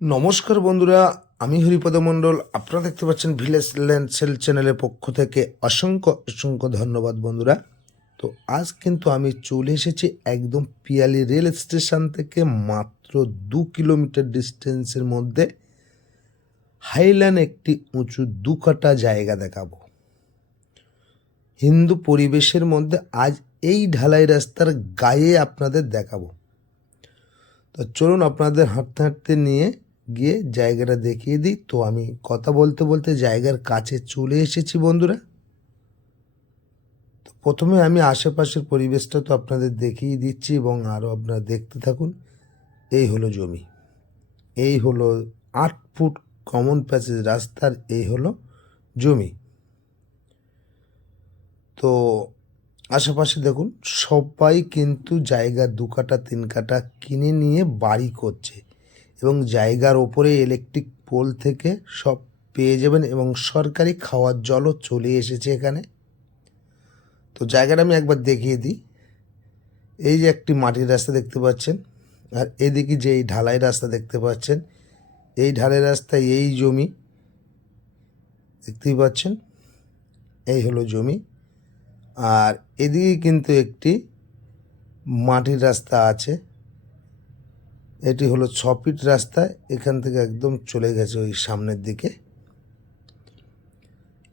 নমস্কার বন্ধুরা, আমি হরিপদ মণ্ডল। আপনারা দেখতে পাচ্ছেন ভিলেজ ল্যান্ড সেল চ্যানেলের পক্ষ থেকে অসংখ্য অসংখ্য ধন্যবাদ বন্ধুরা। তো আজ কিন্তু আমি চলে এসেছি একদম পিয়ালি রেল স্টেশন থেকে মাত্র 2 কিলোমিটার ডিস্টেন্সের মধ্যে হাইল্যান্ড একটি উঁচু 2 কাঠা জায়গা দেখাবো। হিন্দু পরিবেশের মধ্যে আজ এই ঢালাই রাস্তার গায়ে আপনাদের দেখাবো। তো চলুন আপনাদের হাঁটতে হাঁটতে নিয়ে গিয়ে জায়গাটা দেখিয়ে দিই। তো আমি কথা বলতে বলতে জায়গার কাছে চলে এসেছি বন্ধুরা। তো প্রথমে আমি আশেপাশের পরিবেশটা তো আপনাদের দেখিয়ে দিচ্ছি এবং আরও আপনারা দেখতে থাকুন। এই হলো জমি, এই হলো 8 ফুট কমন প্যাসেজ রাস্তার, এই হলো জমি। তো আশেপাশে দেখুন, সবাই কিন্তু জায়গা 2 কাঠা 3 কাঠা কিনে নিয়ে বাড়ি করছে এবং জায়গার ওপরে ইলেকট্রিক পোল থেকে সব পেয়ে যাবেন এবং সরকারি খাওয়ার জলও চলে এসেছে এখানে। তো জায়গাটা আমি একবার দেখিয়ে দিই। এই যে একটি মাটির রাস্তা দেখতে পাচ্ছেন, আর এদিকে যে এই ঢালাই রাস্তা দেখতে পাচ্ছেন, এই ঢালাই রাস্তায় এই জমি দেখতেই পাচ্ছেন, এই হলো জমি। আর এদিকে কিন্তু একটি মাটির রাস্তা আছে, এটি হলো 6 ফিট রাস্তা, এখান থেকে একদম চলে গেছে ওই সামনের দিকে।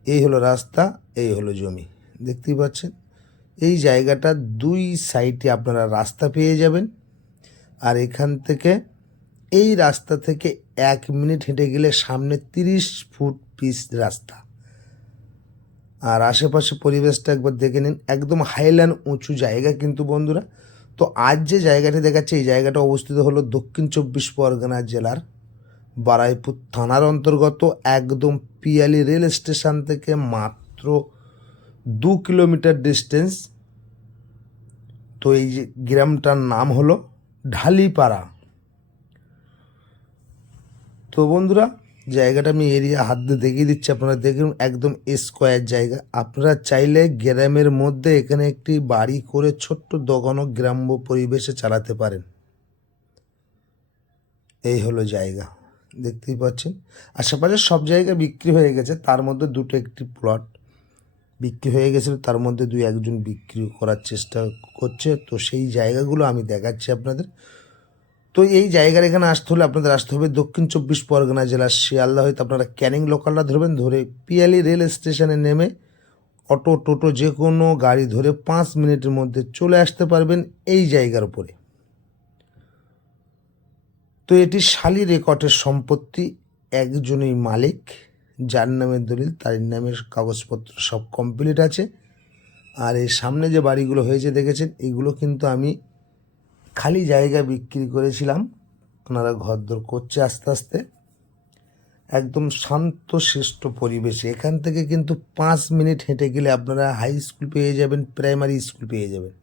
এই হলো রাস্তা, এই হলো জমি, দেখতেই পাচ্ছেন। এই জায়গাটা 2 সাইডে আপনারা রাস্তা পেয়ে যাবেন। আর এখান থেকে এই রাস্তা থেকে 1 মিনিট হেঁটে গেলে সামনে 30 ফুট পিচ রাস্তা। আর আশেপাশে পরিবেশটা একবার দেখে নিন, একদম হাইল্যান্ড উঁচু জায়গা কিন্তু বন্ধুরা। তো আজ যে জায়গাটি দেখাচ্ছে, এই জায়গাটা অবস্থিত হলো দক্ষিণ 24 পরগনা জেলার বারুইপুর থানার অন্তর্গত, একদম পিয়ালি রেল স্টেশন থেকে মাত্র 2 কিলোমিটার ডিস্টেন্স। তো এই যে গ্রামটার নাম হলো ঢালিপাড়া। তো বন্ধুরা, জায়গাটা আমি এরিয়া হাত দিয়ে দেখিয়ে দিচ্ছি, আপনারা দেখুন, একদম স্কোয়ার জায়গা। আপনারা চাইলে গ্রামের মধ্যে এখানে একটি বাড়ি করে ছোট্ট দোকান গ্রাম্য পরিবেশে চালাতে পারেন। এই হলো জায়গা, দেখতেই পাচ্ছেন। আশেপাশে সব জায়গা বিক্রি হয়ে গেছে, তার মধ্যে দুটো একটি প্লট বিক্রি হয়ে গেছিলো, তার মধ্যে 2-1জন বিক্রি করার চেষ্টা করছে। তো সেই জায়গাগুলো আমি দেখাচ্ছি আপনাদের। তো এই জায়গার এখানে আসতে হলে আপনাদের আসতে হবে দক্ষিণ 24 পরগনা জেলার শিয়ালদা হইতে আপনারা ক্যানিং লোকালটা ধরবেন, ধরে পিয়ালি রেল স্টেশনে নেমে অটো টোটো যে কোনো গাড়ি ধরে 5 মিনিটের মধ্যে চলে আসতে পারবেন এই জায়গার উপরে। তো এটি শালি রেকর্ডের সম্পত্তি, একজনই মালিক, যার নামে দলিল তার নামের কাগজপত্র সব কমপ্লিট আছে। আর এই সামনে যে বাড়িগুলো হয়েছে দেখেছেন, এগুলো কিন্তু আমি খালি জায়গা বিক্রি করেছিলাম। ওনারা ঘরদোর করছে আস্তে আস্তে, একদম শান্ত শিষ্ট পরিবেশে। এখান থেকে কিন্তু 5 মিনিট হেঁটে গেলে আপনারা হাই স্কুল পেয়ে যাবেন, প্রাইমারি স্কুল পেয়ে যাবেন।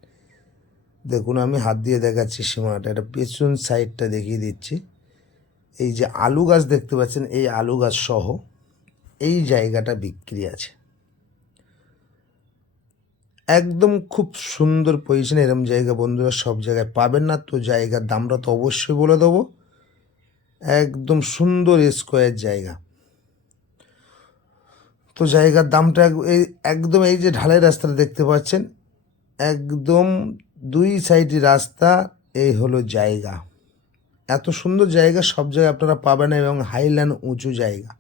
দেখুন, আমি হাত দিয়ে দেখাচ্ছি সীমানাটা, এটা পেছন সাইডটা দেখিয়ে দিচ্ছি। এই যে আলু গাছ দেখতে পাচ্ছেন, এই আলু গাছ সহ এই জায়গাটা বিক্রি আছে। একদম খুব সুন্দর পজিশন। এরম জায়গা বন্ধুরা সব জায়গায় পাবেন না। তো জায়গার দামটা তো অবশ্যই বলে দেবো, একদম সুন্দর স্কোয়ার জায়গা। তো জায়গার দামটা এই একদম, এই যে ঢালাই রাস্তাটা দেখতে পাচ্ছেন, একদম 2 সাইডে রাস্তা, এই হলো জায়গা। এত সুন্দর জায়গা সব জায়গায় আপনারা পাবেন না এবং হাইল্যান্ড উঁচু জায়গা।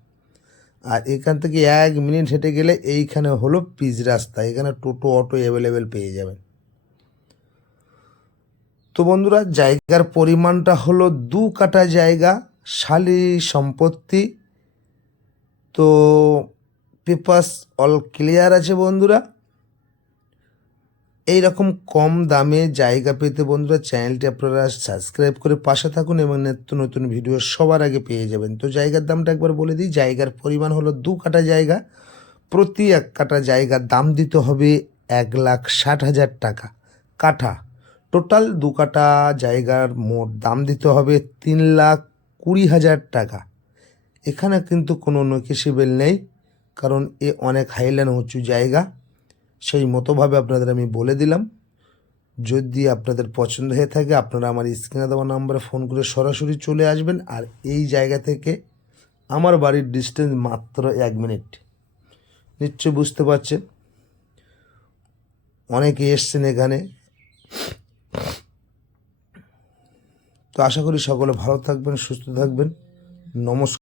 আর এখান থেকে 1 মিনিট হেঁটে গেলে এইখানে হলো পিচ রাস্তা, এখানে টোটো অটো অ্যাভেলেবেল পেয়ে যাবেন। তো বন্ধুরা, জায়গার পরিমাণটা হলো 2 কাঠা জায়গা, শালি সম্পত্তি। তো পেপারস অল ক্লিয়ার আছে বন্ধুরা। এই রকম কম দামে জায়গা পেতে বন্ধুরা চ্যানেলটি আপনারা সাবস্ক্রাইব করে পাশে থাকুন এবং নিত্য নতুন ভিডিও সবার আগে পেয়ে যাবেন। তো জায়গার দামটা একবার বলে দিই, জায়গার পরিমাণ হলো 2 কাঠা জায়গা। প্রতি 1 কাঠা জায়গার দাম দিতে হবে 1,60,000 টাকা কাঠা। টোটাল 2 কাঠা জায়গার মোট দাম দিতে হবে 3,20,000 টাকা। এখানে কিন্তু কোনো নেগোশিয়েবল নেই, কারণ অনেক হাইল্যান্ড উঁচু জায়গা। সেই মতোভাবে আপনাদের আমি বলে দিলাম। যদি আপনাদের পছন্দ হয়ে থাকে আপনারা আমার স্ক্রিনে দেওয়া নাম্বারে ফোন করে সরাসরি চলে আসবেন। আর এই জায়গা থেকে আমার বাড়ির ডিস্টেন্স মাত্র 1 মিনিট। নিশ্চয় বুঝতে পারছেন, অনেকে এসছেন এখানে। তো আশা করি সকলে ভালো থাকবেন, সুস্থ থাকবেন। নমস্কার।